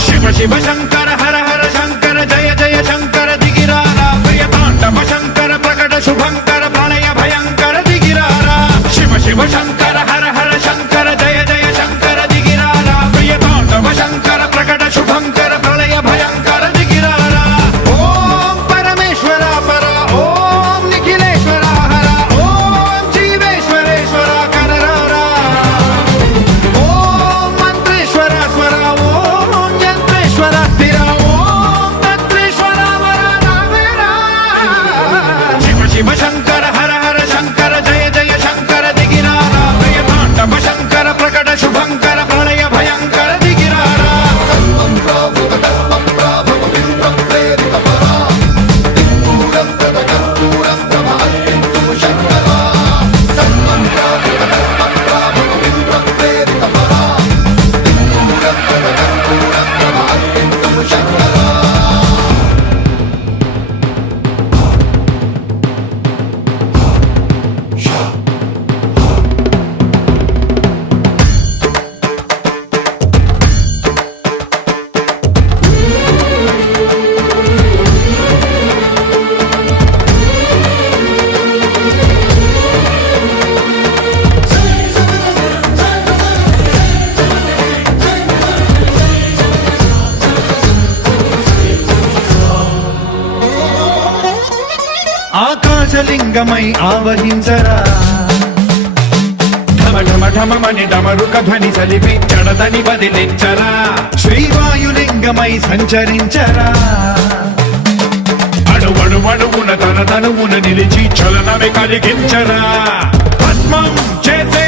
శివ శివ శంకర హర హర శంకర జయ జయ శంకర దిగిరారా ప్రియతాండవ శంకర ప్రకట శుభంకర ప్రళయ భయంకర దిగిరారా శివ శివ శంకర హర హర శంకర జయ జయ శంకర దిగిరారా ప్రియతాండవ శంకర ప్రకట శుభంకర ప్రళయ భయంకర దిగిరారా ఓం పరమేశ్వర పర ఓం నిఖిలేశ్వర హర ఓం జీవేశ్వరేశ్వర కరరారా ఓం మంత్రేశ్వర స్వర ఓం యంత్రేశ్వర స్థిర ఓం తంత్రేశ్వర వర నావేరా శివ శివ శంకర హర హర శంకర జయ జయ శంకర దిగిరారా ప్రియతాండవ శంకర ప్రకట శుభంకర ప్రళయ భయంకర దిగిరారా ఆకాశలింగమై ఆవహించరా ఢమ ఢమ ఢమమని డమరుక ధ్వని సలిపి జడదని బదిలించరా శ్రీవాయులింగమై సంచరించరా అణువణువున తన తనువున నిలిచి చలనమే కలిగించరా భస్మం చేసే